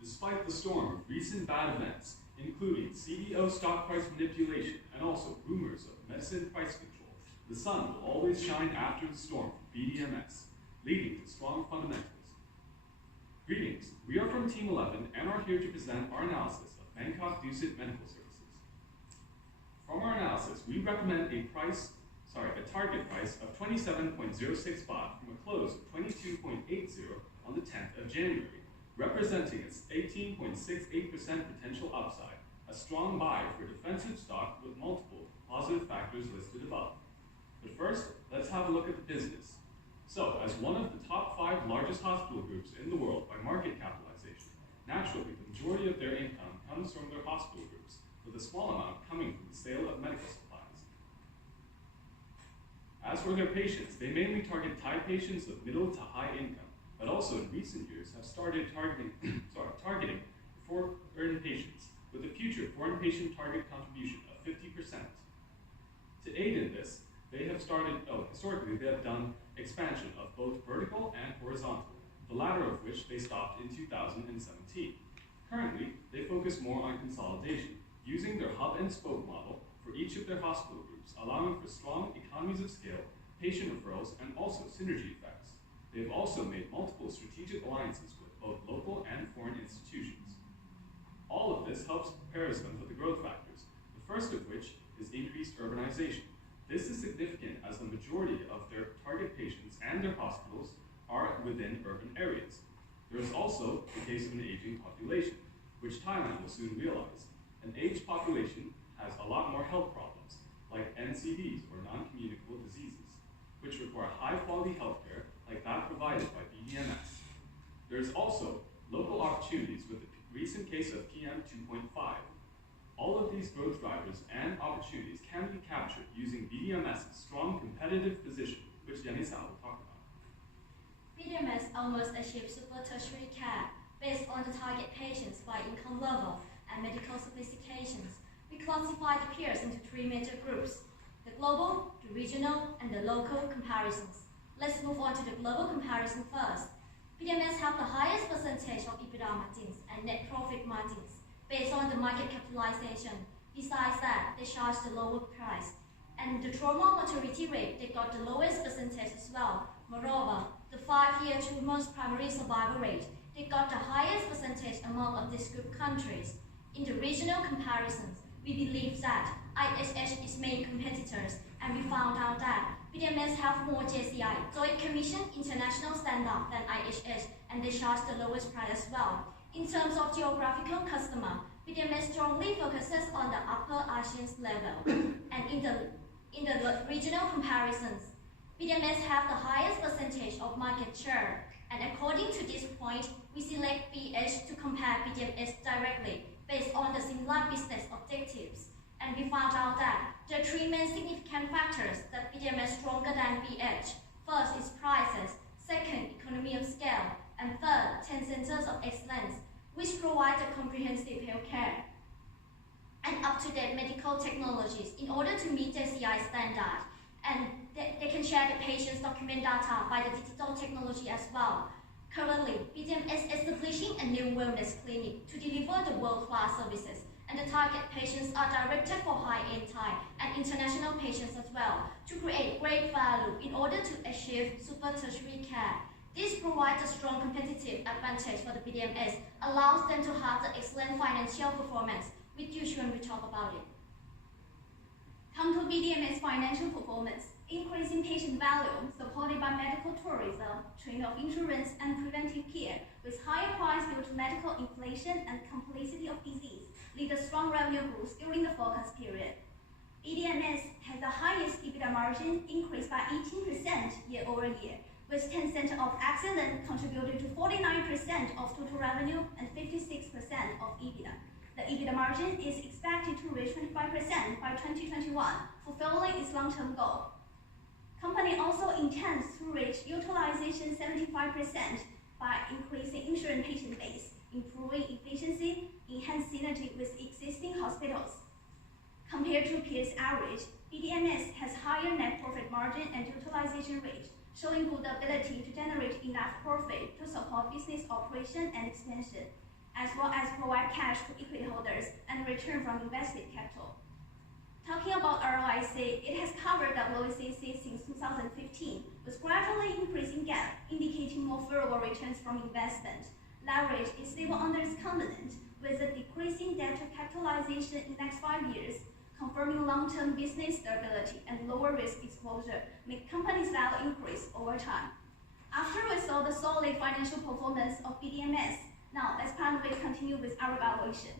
Despite the storm of recent bad events, including CEO stock price manipulation and also rumors of medicine price control, the sun will always shine after the storm for BDMS, leading to strong fundamentals. Greetings, we are from Team 11 and are here to present our analysis of Bangkok Dusit Medical Services. From our analysis, we recommend a target price of 27.06 baht from a close of 22.80 on the 10th of January, representing its 18.68% potential upside, a strong buy for defensive stock with multiple positive factors listed above. But first, let's have a look at the business. So, as one of the top 5 largest hospital groups in the world by market capitalization, naturally the majority of their income comes from their hospital groups, with a small amount coming from the sale of medical supplies. As for their patients, they mainly target Thai patients of middle to high income, but also in recent years have started targeting foreign patients, with a future foreign patient target contribution of 50%. To aid in this, historically they have done expansion of both vertical and horizontal, the latter of which they stopped in 2017. Currently, they focus more on consolidation, using their hub and spoke model for each of their hospital groups, allowing for strong economies of scale, patient referrals, and also synergy effects. They have also made multiple strategic alliances with both local and foreign institutions. All of this helps prepare them for the growth factors, the first of which is increased urbanization. This is significant as the majority of their target patients and their hospitals are within urban areas. There is also the case of an aging population, which Thailand will soon realize. An aged population has a lot more health problems, like NCDs or non-communicable diseases, which require high-quality healthcare like that provided by BDMS. There is also local opportunities with the recent case of PM 2.5. All of these growth drivers and opportunities can be captured using BDMS's strong competitive position, which Yanisa will talk about. BDMS almost achieves super tertiary care based on the target patients by income level and medical sophistications. We classify the peers into 3 major groups: the global, the regional, and the local comparisons. Let's move on to the global comparison first. BDMS have the highest percentage of EBITDA margins and net profit margins based on the market capitalization. Besides that, they charge the lower price. And the trauma mortality rate, they got the lowest percentage as well. Moreover, the 5-year to most primary survival rate, they got the highest percentage among of these group countries. In the regional comparisons, we believe that IHH is main competitors, and we found out that BDMS have more JCI, Joint Commission International Standard, than IHH, and they charge the lowest price as well. In terms of geographical customer, BDMS strongly focuses on the upper ASEAN level. And in the regional comparisons, BDMS have the highest percentage of market share. And according to this point, we select BH to compare BDMS directly based on the similar business objectives. And we found out that there are 3 main significant factors that BDMS stronger than BH. First is prices, second, economy of scale, and third, 10 centers of excellence, which provide a comprehensive healthcare and up-to-date medical technologies in order to meet JCI standard. And they can share the patient's document data by the digital technology as well. Currently, BDMS is establishing a new wellness clinic to deliver the world-class services, and the target patients are directed for high-end Thai and international patients as well, to create great value in order to achieve super tertiary care. This provides a strong competitive advantage for the BDMS, allows them to have the excellent financial performance, which usually we talk about it. Come to BDMS financial performance, increasing patient value, supported by medical tourism, trend of insurance and preventive care, with higher price due to medical inflation and complexity of disease, lead to strong revenue growth during the forecast period. BDMS has the highest EBITDA margin, increased by 18% year-over-year, with 10 centers of excellence contributing to 49% of total revenue and 56% of EBITDA. The EBITDA margin is expected to reach 25% by 2021, fulfilling its long-term goal. Company also intends to reach utilization 75% by increasing insurance patient base, improving efficiency, enhance synergy with existing hospitals. Compared to peers' average, BDMS has higher net profit margin and utilization rate, showing good ability to generate enough profit to support business operation and expansion. as well as provide cash to equity holders and return from invested capital. Talking about ROIC, it has covered WACC since 2015, with gradually increasing gap, indicating more favorable returns from investment. Leverage is stable under its covenant, with a decreasing debt to capitalization in the next 5 years, confirming long-term business stability and lower risk exposure, make companies' value increase over time. After we saw the solid financial performance of BDMs, now let's continue with our evaluation.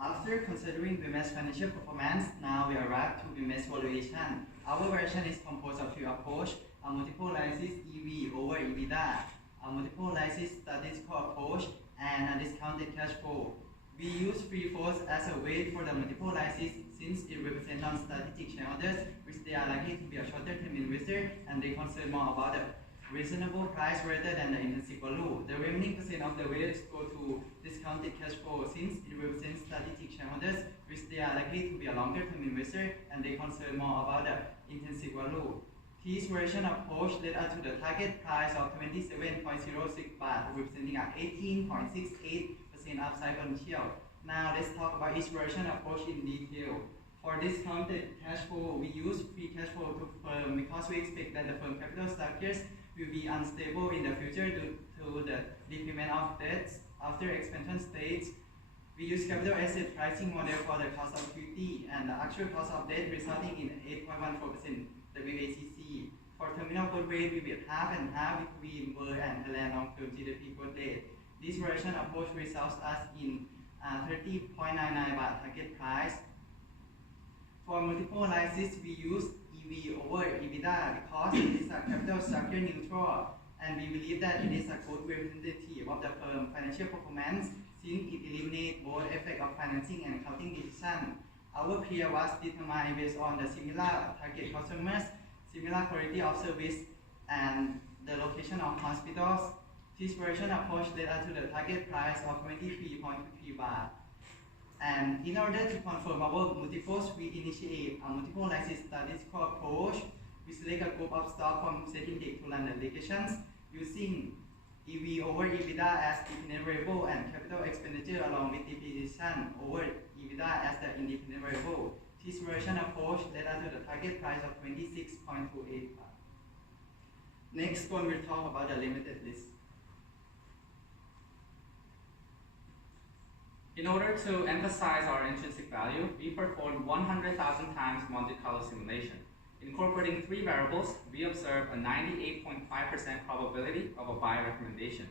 After considering BMS financial performance, now we arrive to BMS valuation. Our version is composed of two approaches: a multiple analysis EV over EBITDA, a multiple analysis statistical approach, and a discounted cash flow. We use GroupFourth as a weight for the multiple analysis since it represents non-strategic shareholders, which they are likely to be a shorter-term investor and they concern more about the reasonable price rather than the intrinsic value. The remaining percent of the weights go to discounted cash flow since it represents strategic shareholders, which they are likely to be a longer-term investor and they concern more about the intrinsic value. This version approach led us to the target price of 27.06 baht, representing an 18.68% upside potential. Now let's talk about each version approach in detail. For discounted cash flow, we use free cash flow to firm because we expect that the firm capital structures will be unstable in the future due to the repayment of debts after expansion stage. We use capital asset pricing model for the cost of equity and the actual cost of debt resulting in 8.14% WACC. For terminal growth rate, we will half and half between World and Thailand long-term GDP growth rate. This version approach results us in 30.99 baht target price. For multiple analysis, we use EV over EBITDA because it is a capital structure neutral, and we believe that it is a good representative of the firm financial performance since it eliminates both effect of financing and accounting decision. Our peer was determined based on the similar target customers, similar quality of service, and the location of hospitals. This version approach led us to the target price of 23.3 baht. And in order to confirm our multiples, we initiate a multiple analysis statistical approach. We select a group of stock from set index to run the allocations using EV over EBITDA as independent variable and capital expenditure along with depreciation over EBITDA as the independent variable. This version approach led us to the target price of 26.28 baht. Next one, we'll talk about the limited list. In order to emphasize our intrinsic value, we performed 100,000 times Monte Carlo simulation. Incorporating three variables, we observed a 98.5% probability of a buy recommendation.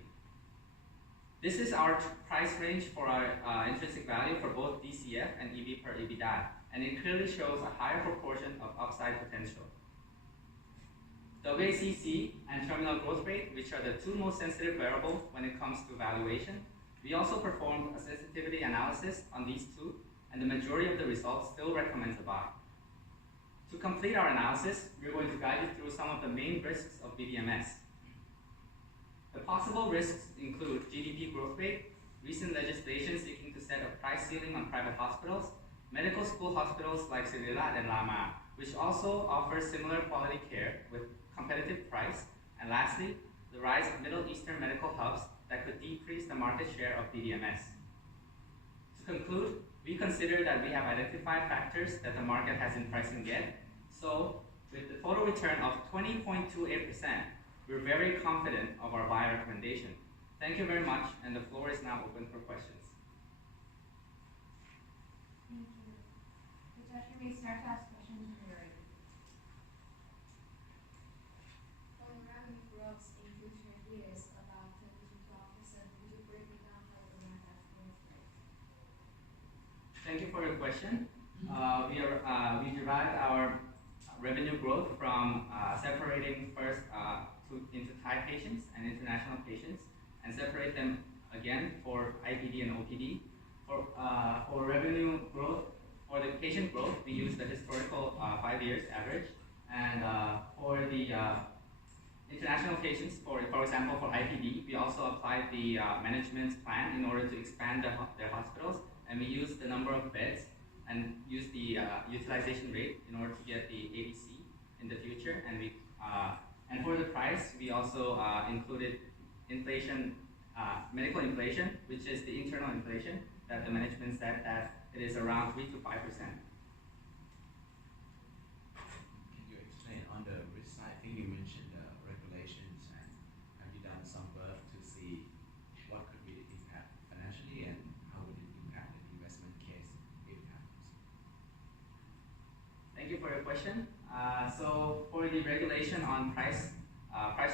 This is our price range for our intrinsic value for both DCF and EV per EBITDA, and it clearly shows a higher proportion of upside potential. WACC and terminal growth rate, which are the two most sensitive variables when it comes to valuation, we also performed a sensitivity analysis on these two, and the majority of the results still recommends a buy. To complete our analysis, we're going to guide you through some of the main risks of BDMS. The possible risks include GDP growth rate, recent legislation seeking to set a price ceiling on private hospitals, medical school hospitals like Sirilat and Lama, which also offer similar quality care with competitive price, and lastly, the rise of Middle Eastern medical hubs that could decrease the market share of BDMS. To conclude, we consider that we have identified factors that the market has in pricing yet. So, with the total return of 20.28%, we're very confident of our buy recommendation. Thank you very much, and the floor is now open for questions. Thank you. Hitachi, we start to ask questions when you're ready. For revenue growth in future years, about 10 to 12%, would you break it down by the net growth rate? Thank you for your question. We derived our revenue growth from separating first into Thai patients and international patients, and separate them again for IPD and OPD. For revenue growth, for the patient growth, we use the historical 5 years average, and for the international patients, for example, for IPD, we also applied the management plan in order to expand their hospitals, and we use the number of beds and use the utilization rate in order to get the ADC in the future. And we and for the price, we also included inflation medical inflation, which is the internal inflation that the management said that it is around 3 to 5%. Can you explain on the risk side? I think you mentioned the regulations, and have you done some work to see what could be the impact financially and how would it impact the investment case if it happens? Thank you for your question. So for the regulation on price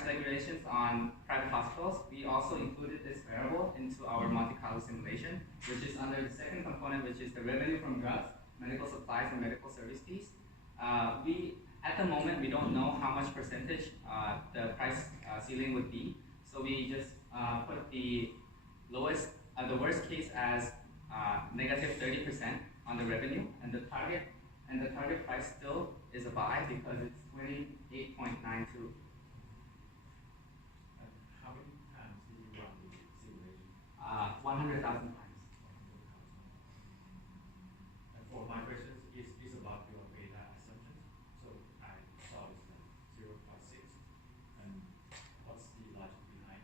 regulations on private hospitals, we also included this variable into our Monte Carlo simulation, which is under the second component, which is the revenue from drugs, medical supplies, and medical service fees. At the moment, we don't know how much percentage the price ceiling would be, so we just put the worst case as negative 30% on the revenue, and the target price still is a buy because it's 28.92. How many times did you run the simulation? 100,000 times. And for my questions, is about your beta assumptions. So I saw it's 0.6, and what's the logic behind?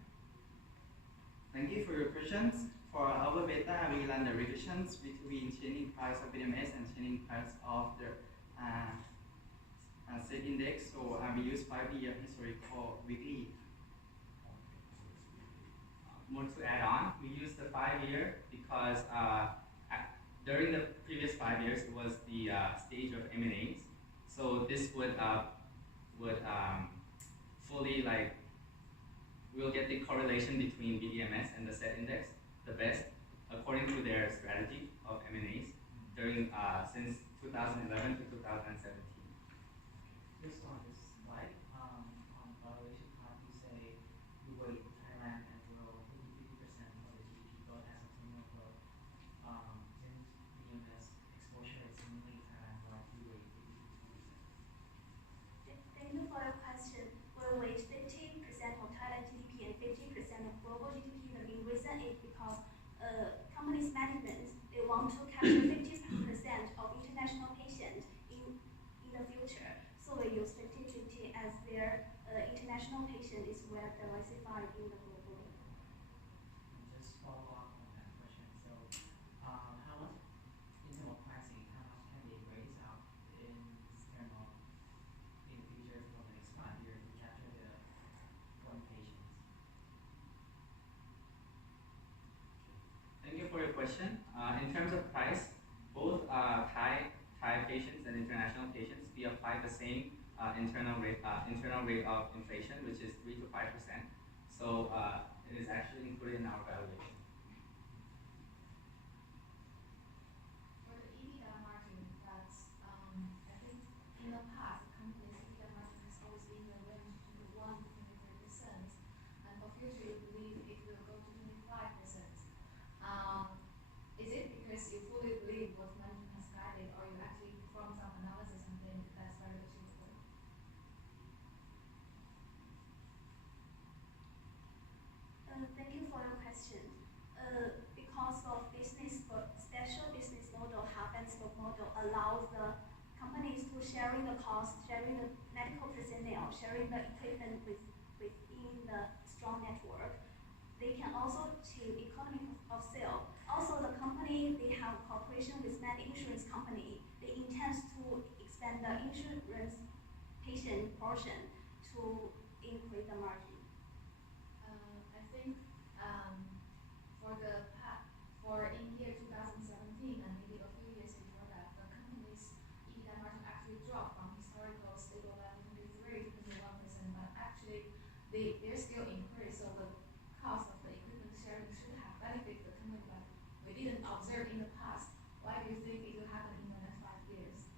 Thank you for your questions. For our beta, we run the regressions between changing price of BDMS and changing price of the set index. So we use 5-year historical weekly. More to add on, we used the 5-year because during the previous 5 years, it was the stage of M&As. So this would fully we'll get the correlation between BDMS and the set index, the best according to their strategy of M&As during since 2011 to 2017. Just on this slide, on valuation part, you say you weight Thailand and grow 50% of the GDP growth as a terminal growth. Since BDMS exposure is mainly Thailand, why do you weight 52%? Thank you for your question. We weight 50% of Thailand GDP and 50% of global GDP. The main reason is because companies' management, they want to capture 50% of international patients in the future. So we use 50-50 as their international patient is well diversified in the global. And just follow up on that question. So, how much, in terms of pricing, how much can they raise out in terms of in the future for the next 5 years to capture the foreign patients? Thank you for your question. In terms of price, both Thai patients and international patients, we apply the same internal rate of inflation, which is 3 to 5%. So it is actually included in our valuation. For the EBITDA margin, that's I think in the past, company's EBITDA margin has always been in the range between 1 to 23%, and for future, you believe it will go to 25%. Is it because you fully believe what management has guided, or you actually perform some analysis and think that's very achievable? Thank you for your question. Because of special business model, hub and spoke model allows the companies to sharing the cost, sharing the medical personnel, sharing the equipment within the strong network. They can also achieve economy of scale. Also, the company, they have cooperation with many insurance company. They intend to expand the insurance patient portion to increase the margin. I think for in year 2017 and maybe a few years before that, the company's EBITDA margin actually dropped from historical stable level 23 to 21%, but actually they're still increased, so the cost of the equipment sharing should have benefited the company, but we didn't observe in the past. Why do you think it will happen in the next 5 years?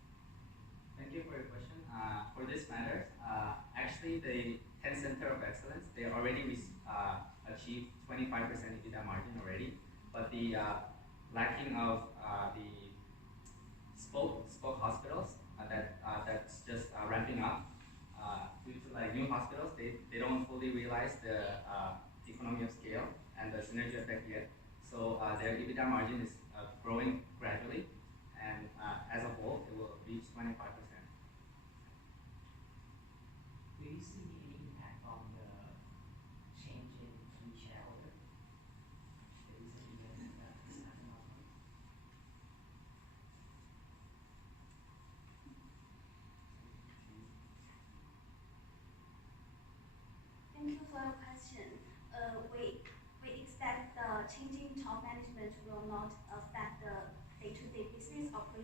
Thank you for your question. For this matter, actually the 10 Center of Excellence, they already achieved 25% EBITDA margin already, but the lacking of the spoke hospitals that's just ramping up due to new hospitals, they don't fully realize the economy of scale and the synergy effect yet. So their EBITDA margin is growing gradually, and as a whole, it will reach 25%. Do you see any impact on the change in key shareholder?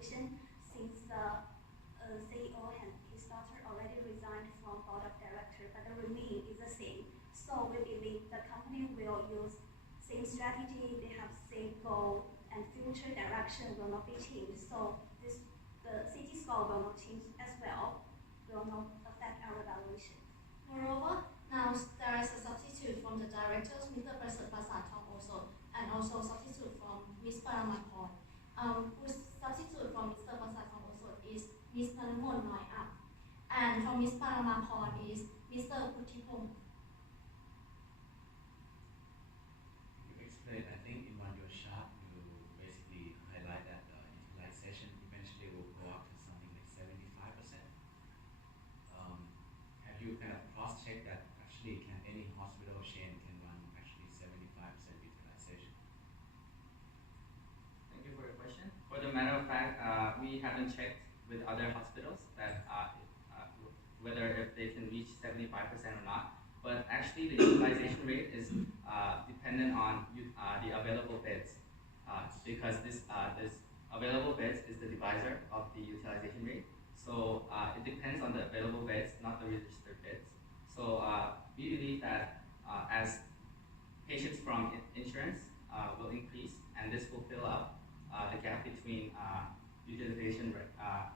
position since the CEO and his daughter already resigned from board of director, but the remain is the same. So we believe the company will use same strategy, they have same goal, and future direction will not be changed. So the CT score will not change as well, will not affect our evaluation. Moreover, now there is a substitute from the directors, Mr. Prasad also, and also substitute from Ms. Paramakon. Whose substitute from Mr. Prasad also is Ms. Narimon Noyap, and from Ms. Paramakon is Mr. Putipong. You explained, I think in one of your chart, you basically highlight that utilization eventually will go up to something like 75%. Have you kind of cross-checked that actually can any hospital chain can run actually 75% utilization? Thank you for your question. For the matter of fact, we haven't checked with other hospitals that whether if they can reach 75% or not. But actually, the utilization rate is dependent on the available beds, because this available beds is the divisor of the utilization rate. So it depends on the available beds, not the registered beds. So we believe that as patients from insurance will increase, and this will fill up the gap between utilization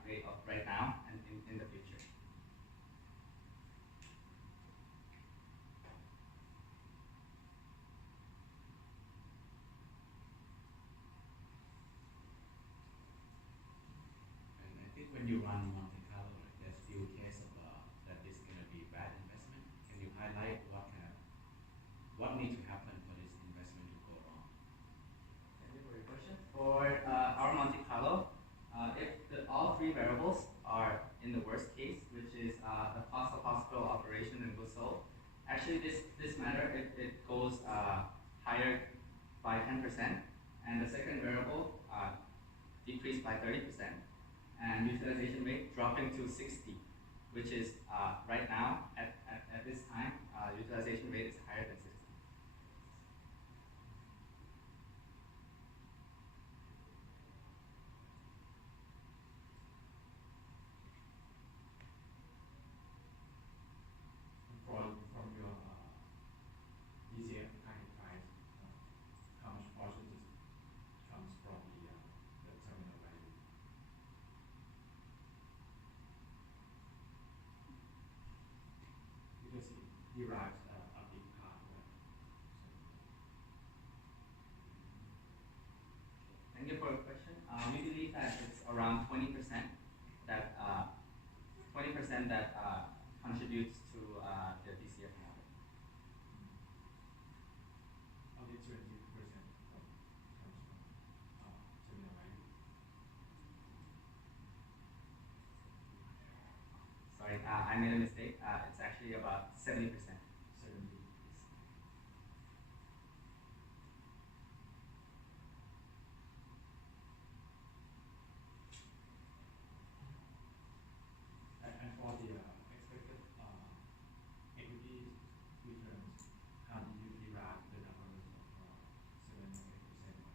rate of right now and in the future. And I think when you run Monte Carlo, right, there's still case of that this is going to be bad investment. Can you highlight what needs to happen for this investment to go wrong? Thank you for your question. For our Monte Carlo, if all three variables are in the worst case, which is the cost of hospital operation and goods sold, actually this matter it goes higher by 10%, and the second variable decreased by 30%, and utilization rate dropping to 60, which is right now at this time utilization rate is higher than 60. From your DCF kind of price, how much portion comes from the terminal value? Because it derives a big part, right? Thank you for your question. We believe that it's around 20% that contributes to the DCF model. Only 20% comes from terminal value. Sorry, I made a mistake. It's actually about 70%. 70. And for the expected equity returns, how do you derive the numbers of 7 or 8%?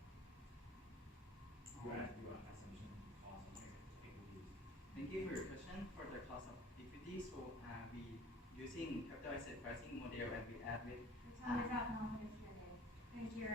Your assumption cost of equities. Thank you for your question. For the cost of equity, so we using capital asset pricing model, and we add with Your time is up now for the Q&A. Thank you.